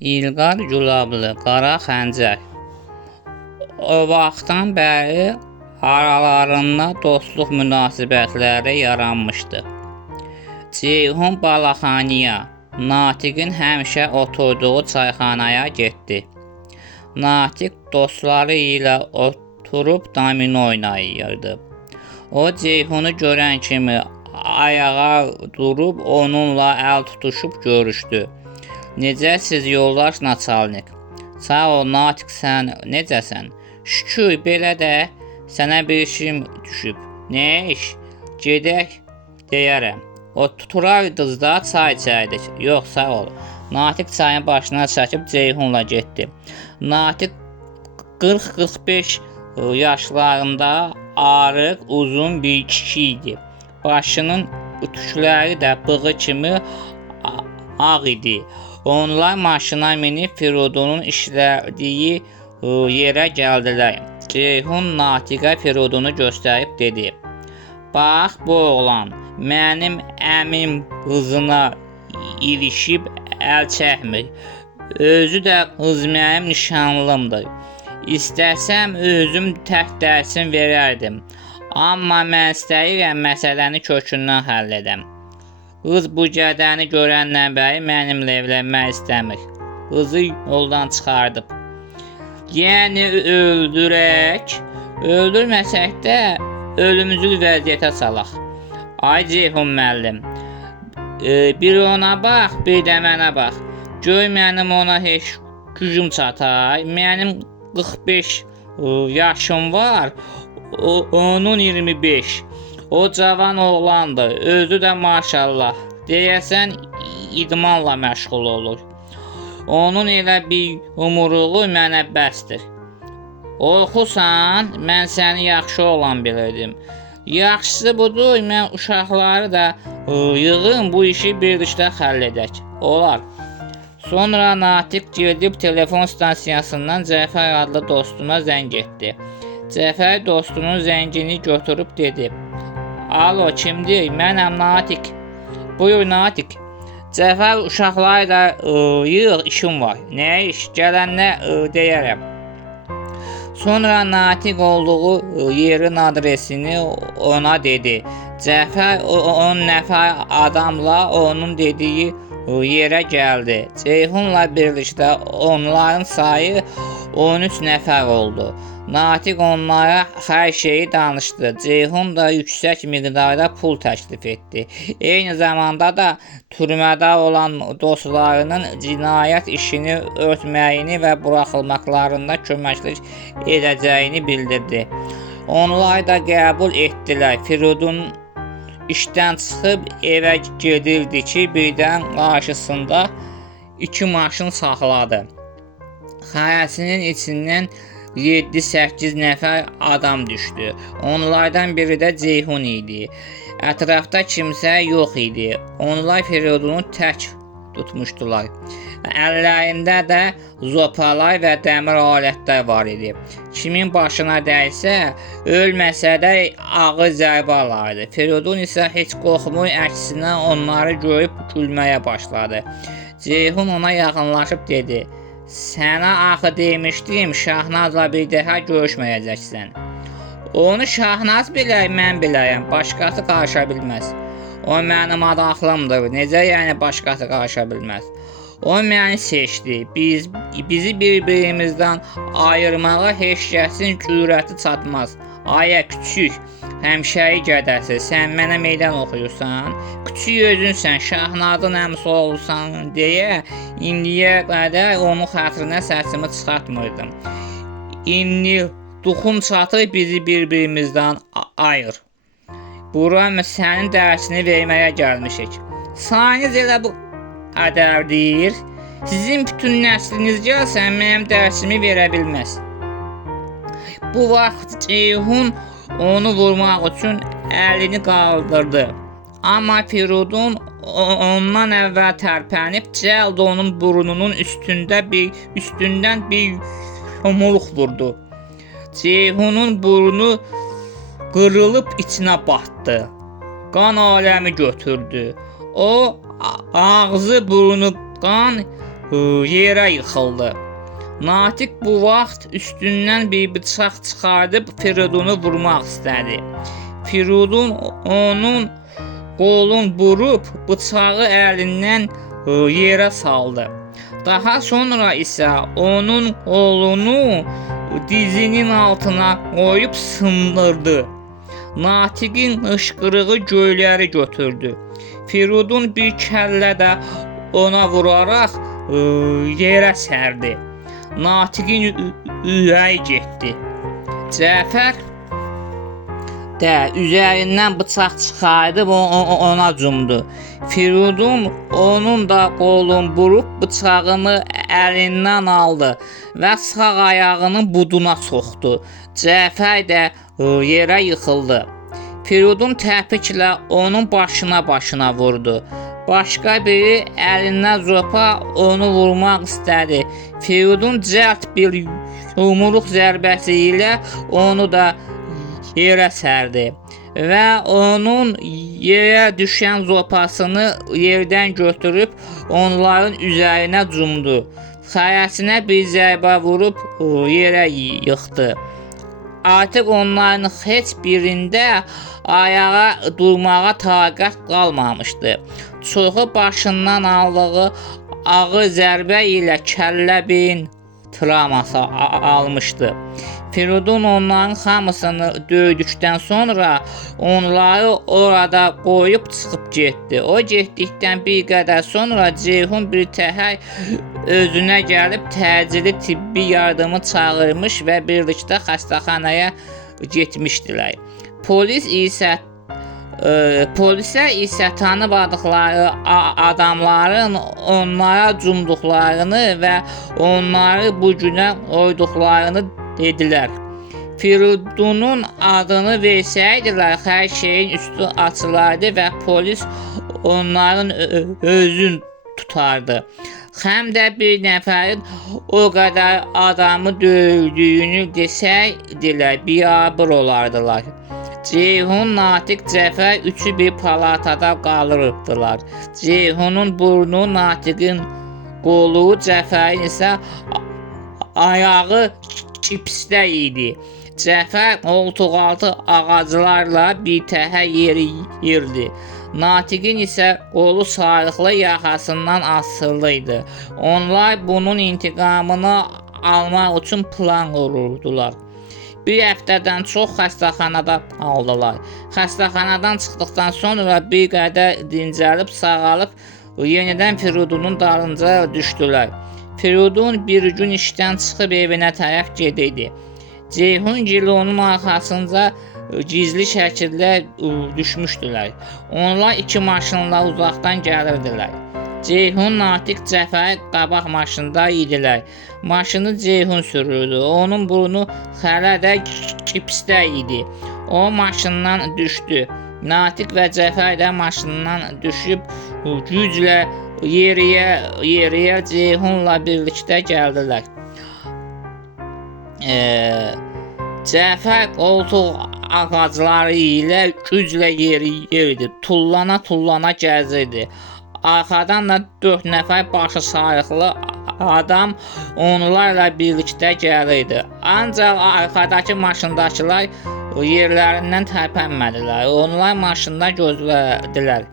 İlqar Gülablı, Qara Xəncər. O vaxtdan bəri aralarında dostluq münasibətləri yaranmışdı. Ceyhun Balaxaniya, Natiqin həmişə oturduğu çayxanaya getdi. Natiq dostları ilə oturub domino oynayırdı. O Ceyhunu görən kimi ayağa durub onunla əl tutuşub görüşdü. Necəsiz yoldaş naçalnik? Sağ ol Natiq, sən necəsən? Şükür, belə də sənə bir işim düşüb. Nə iş? Gedək deyərəm. O tuturardınız da çay içərdik. Yox, sağ ol. Natiq çayın başına çəkib Ceyhunla getdi. Natiq 40-45 yaşlarında arıq, uzun bir kişi idi. Başının tükləri də bığı kimi ağ idi. Onlar maşına minib Firudunun işlədiyi yerə gəldilər. Ceyhun Natiqə Firudunu göstərib dedi: Bax, bu oğlan mənim əmim qızına ilişib əl çəkmir. Özü də qız mənim nişanlımdır. İstəsəm özüm tək dərsin verərdim. Amma mən istəyirəm məsələni kökündən həll edəm. Qız bu gədəni görəndən bəri mənimlə evlənmək istəmir. Qızı yoldan çıxardıb. Yəni öldürək, öldürməsək də ölümcül vəziyyətə salaq. Ay Ceyhun müəllim, bir ona bax, bir də mənə bax. Gör mənim ona heç gücüm çatar. Mənim 45 yaşım var, onun 25. O cavan oğlandır, özü də maşallah. Deyəsən idmanla məşğul olur. Onun elə bir umuruğu mənə bəsdir. Oxusan, mən səni yaxşı oğlan bilirdim. Yaxşısı budur, mən uşaqları da yığım, bu işi birlikdə həll edək. Olar. Sonra Natiq gedib telefon stansiyasından Cəfər adlı dostuna zəng etdi. Cəfər dostunun zəngini götürüb dedi: Alo, kimdir? Mənəm Natiq. Buyur Natiq. Cəfər, uşaqları da yığ, işim var. Nə iş? Gələndə deyərəm. Sonra Natiq olduğu yerin adresini ona dedi. Cəfər 10 nəfər adamla onun dediyi yerə gəldi. Ceyhunla birlikdə onların sayı 13 nəfər oldu. Natiq onlara hər şeyi danışdı. Ceyhun da yüksək miqdarda pul təklif etdi. Eyni zamanda da türmədə olan dostlarının cinayət işini örtməyini və buraxılmaqlarında köməklik edəcəyini bildirdi. Onlar da qəbul etdilər. Firudun işdən çıxıb evə gedirdi ki, birdən qarşısında 2 maşın saxladı. Xərəsinin içindən 7-8 nəfər adam düşdü. Onlardan biri də Ceyhun idi. Ətrafda kimsə yox idi. Onlar Firudunu tək tutmuşdular. Əllərində də zopalar və dəmir alətlər var idi. Kimin başına dəysə, ölməsə də ağır zərbə alardı. Firudun isə heç qorxmur, əksinə onları görüb gülməyə başladı. Ceyhun ona yaxınlaşıb dedi: Sənə axı demişdim, Şahnazla bir daha görüşməyəcəksən. Onu Şahnaz bilər, mən biləyəm, başqası qarışa bilməz. O mənim adaxlımdır, necə yəni başqası qarışa bilməz? O məni seçdi, bizi bir-birimizdən ayırmağa heç kəsin cürəti çatmaz. Ayə küçük, həmşəyi gədəsi, sən mənə meydan oxuyursan, küçük özünsən, Şahnazın əmisi olursan deyə indiyə qədər onun xətrinə səsimi çıxartmırdım. İndi duxum çatır, bizi bir-birimizdən ayır. Bura sənin dərsini verməyə gəlmişik. Sayınız elə bu qədərdir. Sizin bütün nəsliniz gəlsə mənim dərsimi verə bilməz. Bu vaxt Ceyhun onu vurmaq üçün əlini qaldırdı. Amma Firudun ondan əvvəl tərpənib cəld onun burnunun üstündən bir yumruq vurdu. Ceyhunun burnu qırılıb içinə batdı. Qan aləmi götürdü. O ağzı, burnu qan, yerə yıxıldı. Natiq bu vaxt üstündən bir bıçaq çıxardıb Firidunu vurmaq istədi. Firidun onun qolunu vurub bıçağı əlindən yerə saldı. Daha sonra isə onun qolunu dizinin altına qoyub sındırdı. Natiqin hışqırığı göyləri götürdü. Firidun bir kəllə də ona vuraraq yerə sərdi. Natiqin ürəyi getdi. Cəfər də üzərindən bıçaq çıxardıb ona cumdu. Firidun onun da qolunu vurub bıçağını əlindən aldı və sağ ayağının buduna soxdu. Cəfər də yerə yıxıldı. Firidun təpiklə onun başına vurdu. Başqa biri əlindən zopa onu vurmaq istədi. Firidun cəld bir yumruq zərbəsi ilə onu da yerə sərdi və onun yerə düşən zopasını yerdən götürüb onların üzərinə cumdu. Xərəsinə bir zərbə vurub yerə yıxdı. Artıq onların heç birində ayağa durmağa taqət qalmamışdı. Çoxu başından aldığı ağır zərbə ilə kəllə beyin travması almışdı. Firidun onların hamısını döydükdən sonra onları orada qoyub çıxıb getdi. O getdikdən bir qədər sonra Ceyhun bir təhər özünə gəlib təcili tibbi yardımı çağırmış və birlikdə xəstəxanaya getmişdilər. Polisə isə tanımadıqları adamların onlara cumduqlarını və onları bu günə qoyduqlarını dedilər. Firidunun adını versəydilər, hər şeyin üstü açılardı və polis onların özünü tutardı. Həm də bir nəfərin o qədər adamı döydüyünü desəydilər, biabır olardılar. Ceyhun, Natiq, Cəfər üçü bir palatada qalırdılar. Ceyhunun burnu, Natiqin qolu, Cəfərin isə ayağı çipsdə idi. Cəfər qoltuqaltı ağaclarla bir təhər yeriyirdi. Natiqin isə qolu sarıqlı yaxasından asılı idi. Onlar bunun intiqamını almaq üçün plan qururdular. Bir həftədən çox xəstəxanada qaldılar. Xəstəxanadan çıxdıqdan sonra bir qədər dincəlib, sağalıb, yenidən Firidunun dalınca düşdülər. Firidun bir gün işdən çıxıb evinə tərəf gedirdi. Ceyhun gili onun arxasınca gizli şəkildə düşmüşdülər. Onlar iki maşınla uzaqdan gəlirdilər. Ceyhun, Natiq, Cəfər qabaq maşında idilər. Maşını Ceyhun sürürdü. Onun burnu hələ də gipsdə idi. O maşından düşdü. Natiq və Cəfər də maşından düşüb güclə yeriyə Ceyhunla birlikdə gəldilər. Cəfər qoltuq ağacları ilə güclə yeriyirdi. Tullana gəzirdi. Arxadan da 4 nəfər başı sarıqlı adam onlarla birlikdə gəlirdi. Ancaq arxadakı maşındakılar yerlərindən tərpənmədilər. Onlar maşında gözlədilər.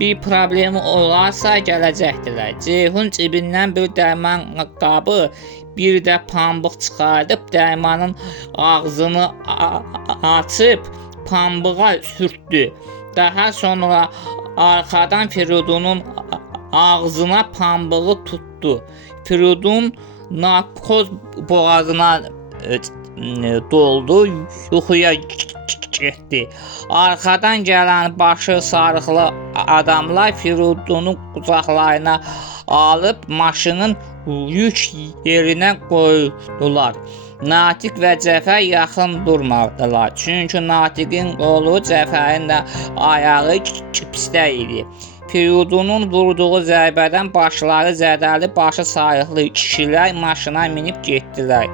Bir problemi olarsa gələcəkdilər. Ceyhun cibindən bir dərman qabı, bir də pambıq çıxardıb dərmanın ağzını açıb pambığa sürtdü. Daha sonra arxadan Firidunun ağzına pambığı tutdu. Firidun narkoz boğazına doldu, yuxuya getdi. Arxadan gələn başı sarıqlı adamlar Firidunun qucaqlarına alıb maşının yük yerinə qoydular. Natiq və Cəfər yaxın durmadılar. Çünki Natiqin qolu, Cəfərin də ayağı gipsdə idi. Firidunun vurduğu zərbədən başları zədəli, başı sarıqlı kişilər maşına minib getdilər.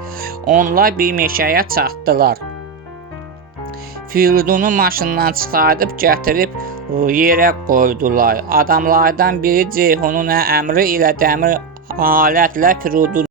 Onlar bir meşəyə çatdılar. Firidunu maşından çıxardıb gətirib yerə qoydular. Adamlardan biri Ceyhunun əmri ilə dəmir alətlə Firudun